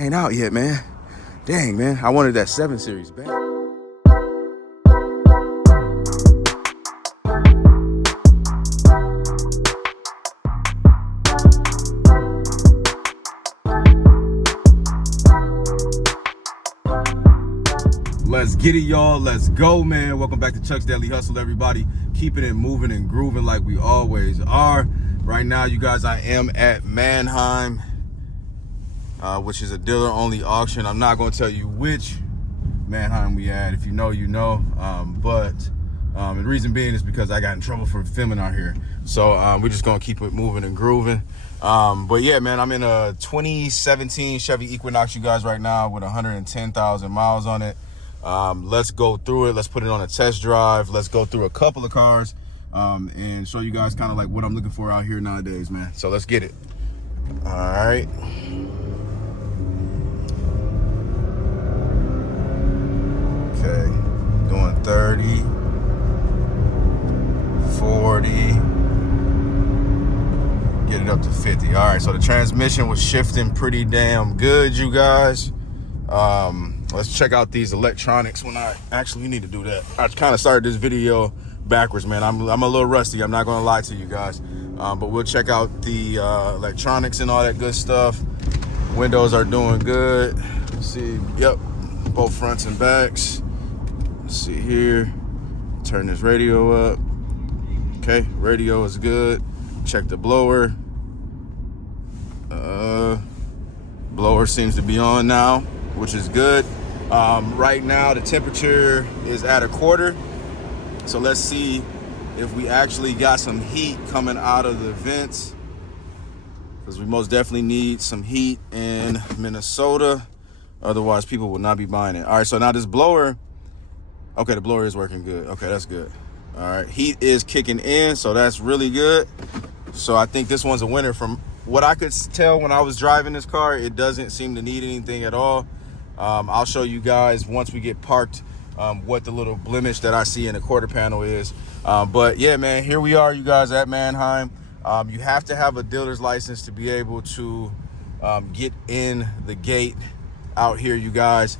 Ain't out yet, man. Dang, man. I wanted that 7 Series back. Let's get it, y'all. Let's go, man. Welcome back to Chuck's Daily Hustle, everybody. Keeping it moving and grooving like we always are. Right now, you guys, I am at Mannheim, which is a dealer-only auction. I'm not going to tell you which Mannheim we at. If you know, you know. And the reason being is because I got in trouble for filming out here. So we're just going to keep it moving and grooving. But yeah, man, I'm in a 2017 Chevy Equinox, you guys, right now with 110,000 miles on it. Let's go through it. Let's put it on a test drive. Let's go through a couple of cars and show you guys kind of like what I'm looking for out here nowadays, man. So let's get it. All right. Okay, doing 30, 40, get it up to 50. All right, so the transmission was shifting pretty damn good, you guys. Let's check out these electronics when I actually need to do that. I kind of started this video backwards, man. I'm a little rusty. I'm not going to lie to you guys. But we'll check out the electronics and all that good stuff. Windows are doing good. Let's see. Yep. Both fronts and backs. Let's see here. Turn this radio up. Okay. Radio is good. Check the blower. Blower seems to be on now, which is good. Right now the temperature is at a quarter, so let's see if we actually got some heat coming out of the vents, because we most definitely need some heat in Minnesota, otherwise people will not be buying it. All right, so now this blower, okay, the blower is working good. Okay, that's good. All right, heat is kicking in, so that's really good. So I think this one's a winner. From what I could tell when I was driving this car, it doesn't seem to need anything at all. I'll show you guys once we get parked what the little blemish that I see in the quarter panel is. But yeah, man, here we are, you guys, at Mannheim. You have to have a dealer's license to be able to get in the gate out here, you guys.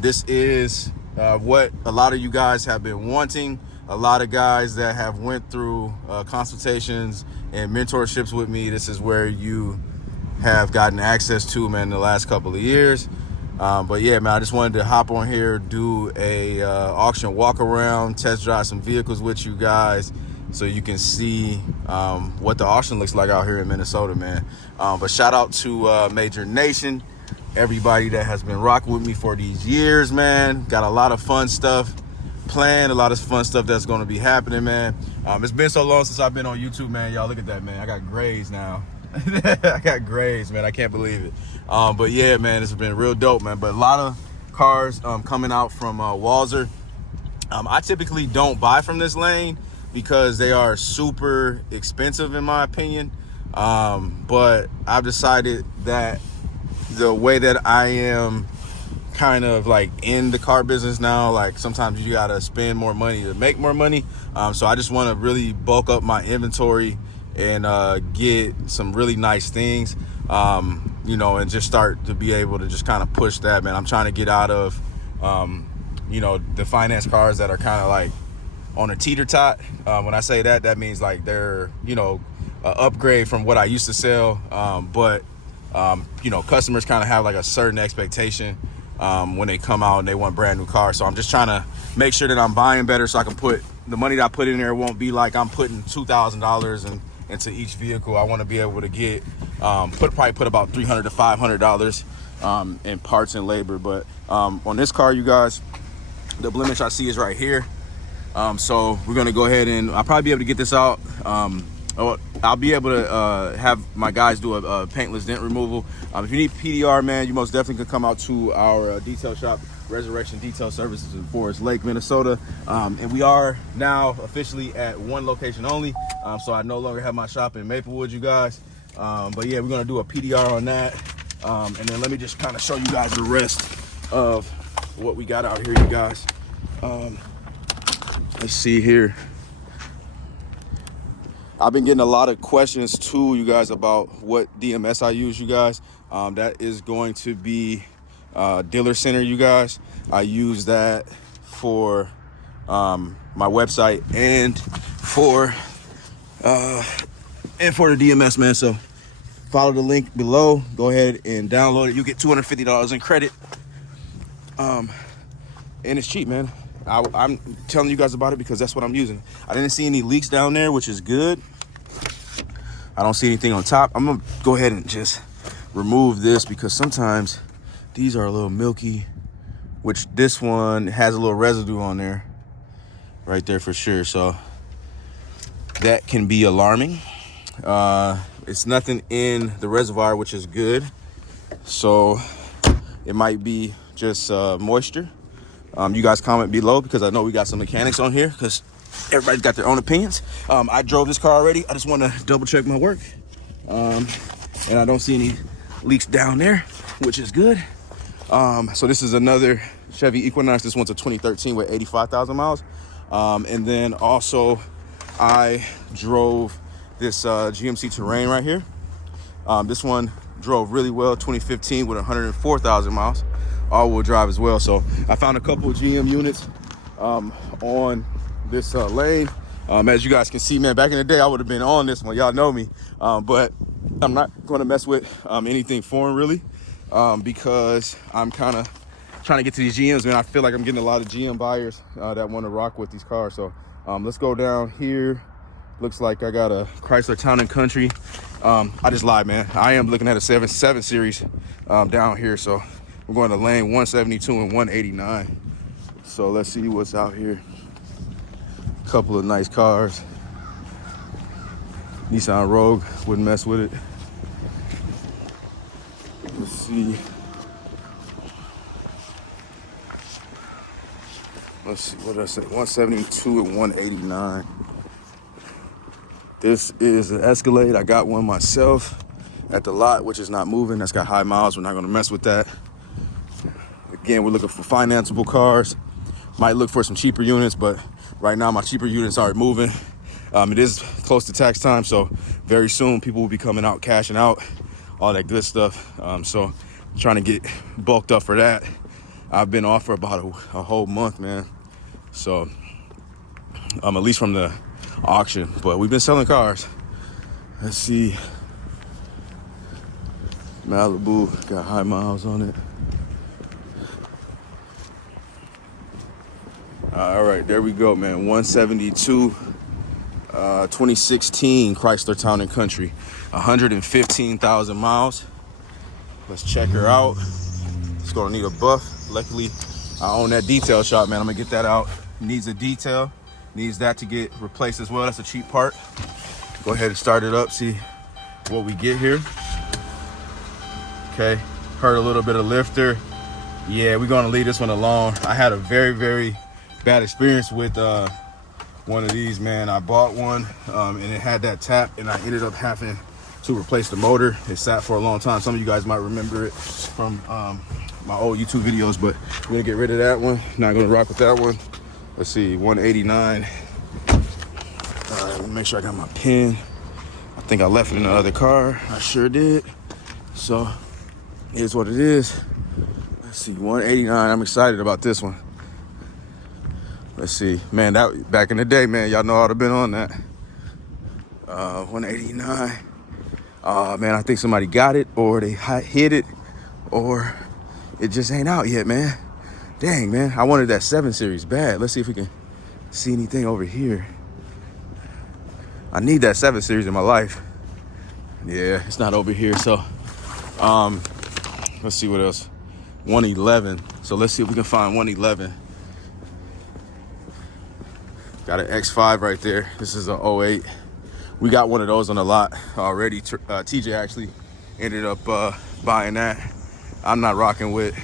This is what a lot of you guys have been wanting. A lot of guys that have went through consultations and mentorships with me, this is where you have gotten access to, man, in the last couple of years. But yeah, man, I just wanted to hop on here, do a auction walk around, test drive some vehicles with you guys, so you can see what the auction looks like out here in Minnesota, man. But shout out to Major Nation, everybody that has been rocking with me for these years, man. Got a lot of fun stuff planned, a lot of fun stuff that's going to be happening, man. It's been so long since I've been on YouTube, man. Y'all look at that, man. I got grays now. I got grays, man. I can't believe it. But yeah, man, it's been real dope, man. But a lot of cars coming out from Walzer. I typically don't buy from this lane because they are super expensive, in my opinion. But I've decided that the way that I am kind of like in the car business now, like sometimes you gotta spend more money to make more money. So I just want to really bulk up my inventory and get some really nice things, you know, and just start to be able to just kind of push that, man. I'm trying to get out of, you know, the finance cars that are kind of like on a teeter tot. When I say that, that means like they're, you know, an upgrade from what I used to sell. But you know, customers kind of have like a certain expectation when they come out and they want brand new cars. So I'm just trying to make sure that I'm buying better, so I can put the money that I put in there won't be like I'm putting $2,000 into each vehicle. I want to be able to get probably put about $300 to $500 in parts and labor. But on this car, you guys, the blemish I see is right here. So we're gonna go ahead and I'll probably be able to get this out. I'll be able to have my guys do a paintless dent removal. If you need PDR, man, you most definitely can come out to our detail shop, Resurrection Detail Services in Forest Lake, Minnesota. And we are now officially at one location only. So I no longer have my shop in Maplewood, you guys. But yeah, we're gonna do a PDR on that. And then let me just kind of show you guys the rest of what we got out here, you guys. Let's see here. I've been getting a lot of questions too, you guys, about what DMS I use, you guys. That is going to be Dealer Center, you guys. I use that for my website and for the DMS, man. So follow the link below. Go ahead and download it. You get $250 in credit. And it's cheap, man. I'm telling you guys about it because that's what I'm using. I didn't see any leaks down there, which is good. I don't see anything on top. I'm gonna go ahead and just remove this because sometimes these are a little milky, which this one has a little residue on there right there for sure. So that can be alarming. It's nothing in the reservoir, which is good. So it might be just moisture. You guys comment below because I know we got some mechanics on here because everybody's got their own opinions. I drove this car already. I just want to double check my work. And I don't see any leaks down there, which is good. So this is another Chevy Equinox. This one's a 2013 with 85,000 miles. And then also I drove this GMC Terrain right here. This one drove really well, 2015 with 104,000 miles. All-wheel drive as well. So I found a couple of GM units on this lane. As you guys can see, man, back in the day, I would have been on this one. Y'all know me. But I'm not going to mess with anything foreign, really, because I'm kind of trying to get to these GMs, man. I feel like I'm getting a lot of GM buyers that want to rock with these cars. So let's go down here. Looks like I got a Chrysler Town & Country. I just lied, man. I am looking at a 7 Series down here. So we're going to lane 172 and 189. So let's see what's out here. A couple of nice cars. Nissan Rogue, wouldn't mess with it. Let's see. Let's see, what did I say? 172 and 189. This is an Escalade. I got one myself at the lot, which is not moving. That's got high miles. We're not gonna mess with that. Again, we're looking for financeable cars. Might look for some cheaper units, but right now my cheaper units aren't moving. It is close to tax time, so very soon people will be coming out, cashing out, all that good stuff. So I'm trying to get bulked up for that. I've been off for about a whole month, man. So at least from the auction, but we've been selling cars. Let's see. Malibu got high miles on it. All right, there we go, man. 172, 2016 Chrysler Town & Country, 115,000 miles. Let's check her out. It's gonna need a buff. Luckily, I own that detail shop, man. I'm gonna get that out. Needs a detail. Needs that to get replaced as well. That's a cheap part. Go ahead and start it up, see what we get here. Okay, heard a little bit of lifter. Yeah, we're gonna leave this one alone. I had a very, very bad experience with one of these, man. I bought one and it had that tap, and I ended up having to replace the motor. It sat for a long time. Some of you guys might remember it from my old YouTube videos, but we're gonna get rid of that one. Not gonna rock with that one. Let's see, 189. Let me make sure I got my pin. I think I left it in the other car. I sure did. So here's what it is. Let's see, 189. I'm excited about this one. Let's see, man, that back in the day, man, y'all know I'd have been on that. 189. Man, I think somebody got it, or they hid it, or it just ain't out yet, man. Dang, man, I wanted that 7 Series bad. Let's see if we can see anything over here. I need that 7 Series in my life. Yeah, it's not over here, so let's see what else. 111. So let's see if we can find 111. Got an X5 right there. This is an 08. We got one of those on the lot already. TJ actually ended up buying that. I'm not rocking with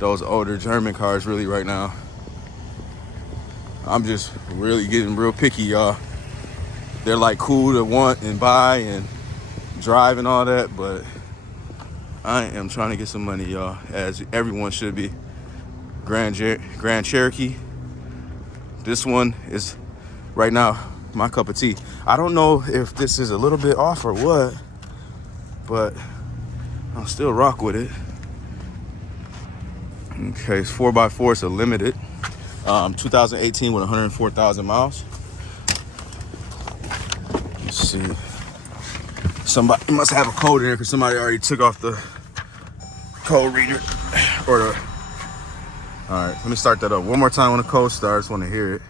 those older German cars really right now. I'm just really getting real picky, y'all. They're like cool to want and buy and drive and all that, but I am trying to get some money, y'all, as everyone should be. Grand Cherokee. This one is right now my cup of tea. I don't know if this is a little bit off or what, but I'll still rock with it. Okay, it's 4x4, it's a limited. 2018 with 104,000 miles. Let's see. Somebody must have a code in there because somebody already took off the code reader. Or the. All right, let me start that up one more time when the code starts. Want to hear it.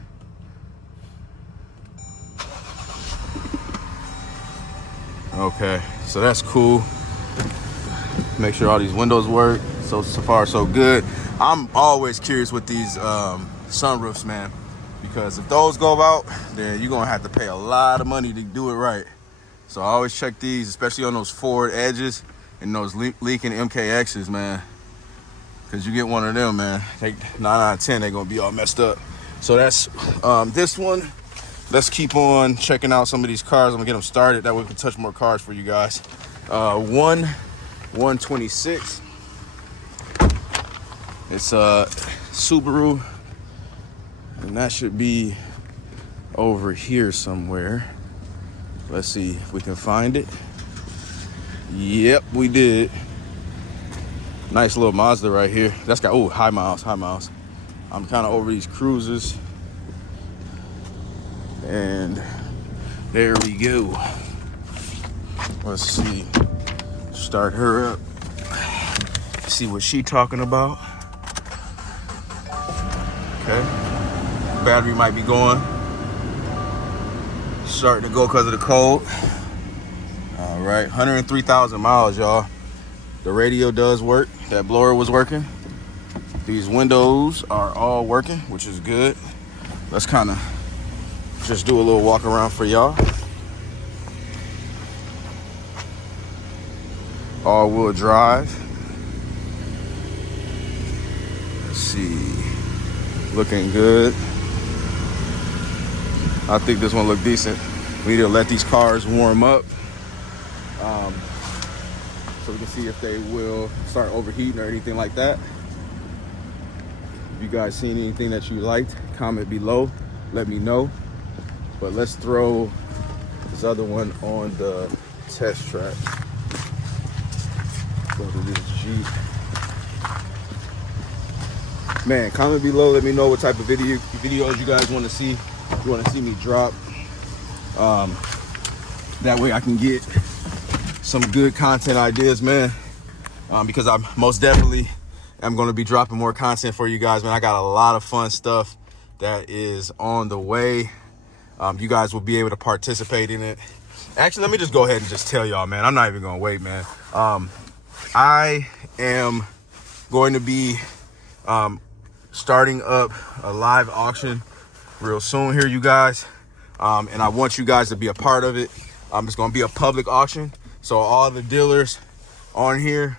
Okay, so that's cool. Make sure all these windows work. So far, so good. I'm always curious with these sunroofs, man, because if those go out, then you're gonna have to pay a lot of money to do it right. So I always check these, especially on those forward edges and those leaking MKXs, man, because you get one of them, man, 9 out of 10, they're gonna be all messed up. So that's this one. Let's keep on checking out some of these cars. I'm gonna get them started. That way we can touch more cars for you guys. 126. It's a Subaru, and that should be over here somewhere. Let's see if we can find it. Yep, we did. Nice little Mazda right here. That's got, oh, high miles. I'm kind of over these cruisers. And there we go. Let's see. Start her up. See what she talking about. Okay. Battery might be going. Starting to go because of the cold. All right, 103,000 miles, y'all. The radio does work. That blower was working. These windows are all working, which is good. Let's kind of just do a little walk around for y'all. All-wheel drive. Let's see. Looking good. I think this one look decent. We need to let these cars warm up so we can see if they will start overheating or anything like that. If you guys seen anything that you liked, comment below. Let me know. But let's throw this other one on the test track. Go to this Jeep. Man, comment below. Let me know what type of videos you guys want to see. You want to see me drop. That way I can get some good content ideas, man. Because I'm most definitely am going to be dropping more content for you guys, man. I got a lot of fun stuff that is on the way. You guys will be able to participate in it. Actually, let me just go ahead and just tell y'all, man. I'm not even going to wait, man. I am going to be starting up a live auction real soon here, you guys. And I want you guys to be a part of it. It's going to be a public auction. So all the dealers on here,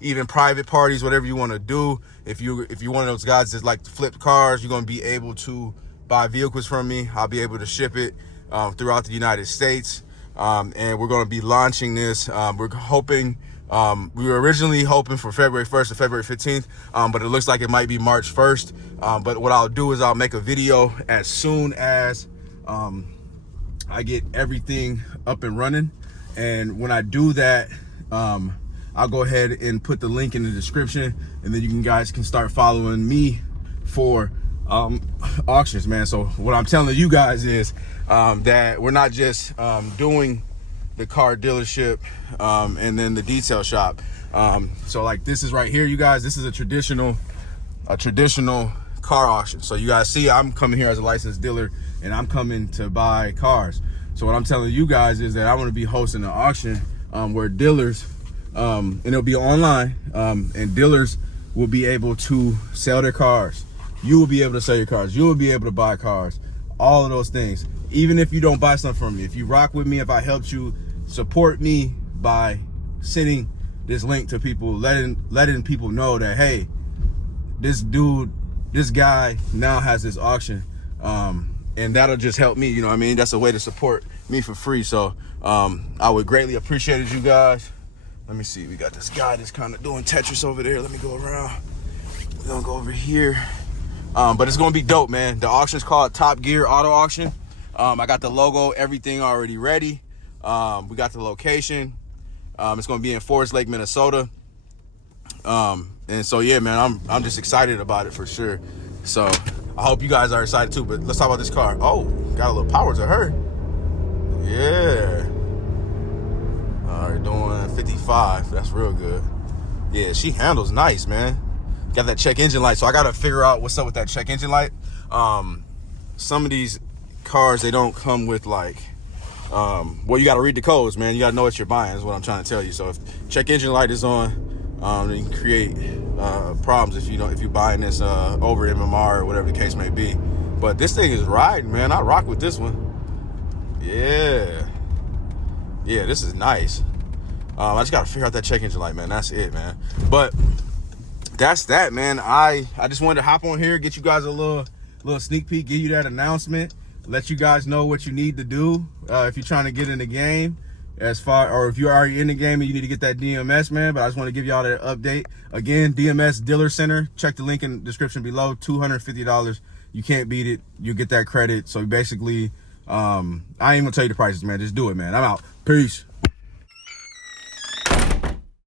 even private parties, whatever you want to do, if you're one of those guys that like to flip cars, you're going to be able to buy vehicles from me. I'll be able to ship it throughout the United States. And we're going to be launching this. We're hoping, we were originally hoping for February 1st or February 15th, but it looks like it might be March 1st. But what I'll do is I'll make a video as soon as I get everything up and running. And when I do that, I'll go ahead and put the link in the description, and then you guys can start following me for auctions, man. So what I'm telling you guys is that we're not just doing the car dealership and then the detail shop. So like this is right here, you guys, this is a traditional car auction. So you guys see I'm coming here as a licensed dealer and I'm coming to buy cars. So what I'm telling you guys is that I want to be hosting an auction where dealers, and it'll be online, and dealers will be able to sell their cars. You will be able to sell your cars. You will be able to buy cars. All of those things. Even if you don't buy something from me, if you rock with me, if I helped you, support me by sending this link to people, letting people know that, hey, this guy now has this auction. And that'll just help me, you know what I mean? That's a way to support me for free. So I would greatly appreciate it, you guys. Let me see, we got this guy that's kind of doing Tetris over there. Let me go around. We're gonna go over here. But it's gonna be dope, man. The auction's called Top Gear Auto Auction. I got the logo, everything already ready. We got the location. It's going to be in Forest Lake, Minnesota. And so, yeah, man, I'm just excited about it for sure. So I hope you guys are excited too. But let's talk about this car. Oh, got a little power to her. Yeah. All right, doing 55. That's real good. Yeah, she handles nice, man. Got that check engine light. So I got to figure out what's up with that check engine light. Some of these cars, they don't come with like, well, you got to read the codes, man. You got to know what you're buying is what I'm trying to tell you. So if check engine light is on, then you can create problems if you're buying this over MMR or whatever the case may be. But this thing is riding, man. I rock with this one. Yeah, this is nice. I just gotta figure out that check engine light, man. That's it, man. But that's that, man. I just wanted to hop on here, get you guys a little sneak peek, give you that announcement, let you guys know what you need to do if you're trying to get in the game, or if you're already in the game and you need to get that DMS, man. But I just want to give y'all that update. Again, DMS Dealer Center. Check the link in the description below. $250. You can't beat it. You get that credit. So basically, I ain't gonna tell you the prices, man. Just do it, man. I'm out. Peace.